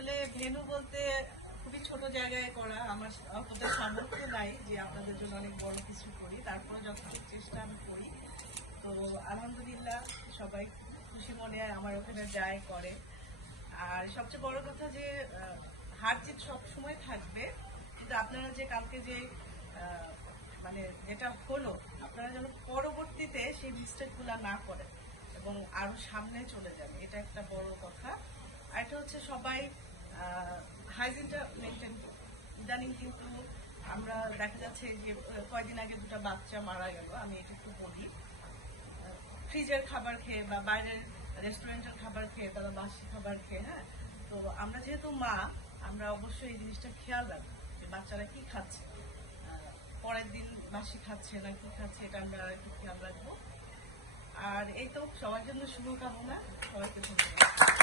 আসলে ভেন্যু বলতে খুবই ছোট জায়গায় করা, আমার অতটা সামর্থ্য নাই যে আপনাদের জন্য অনেক বড় কিছু করি, তারপরে যতটুকু চেষ্টা আমি করি। তো আলহামদুলিল্লাহ সবাই খুশি মনে আমার ওখানে যায় করে। আর সবচেয়ে বড় কথা যে হার জিত সবসময় থাকবে, কিন্তু আপনারা যে কালকে যে মানে যেটা হলো, আপনারা যেন পরবর্তীতে সেই মিস্টেকগুলো না করেন এবং আরো সামনে চলে যাবে, এটা একটা বড় কথা। আর এটা হচ্ছে সবাই হাইজিনটা মেনটেন। ইদানিং কিন্তু আমরা দেখা যাচ্ছে যে কয়দিন আগে দুটো বাচ্চা মারা গেল, আমি এটা একটু বলি। ফ্রিজের খাবার খেয়ে বা বাইরের রেস্টুরেন্টের খাবার খেয়ে, তারা বাসি খাবার খেয়ে। হ্যাঁ, তো আমরা যেহেতু মা, আমরা অবশ্যই এই জিনিসটা খেয়াল রাখবো যে বাচ্চারা কি খাচ্ছে, পরের দিন বাসি খাচ্ছে না কি খাচ্ছে, এটা আমরা একটু খেয়াল রাখবো। আর এই তো সবার জন্য শুভকামনা, সবাইকে ধন্যবাদ।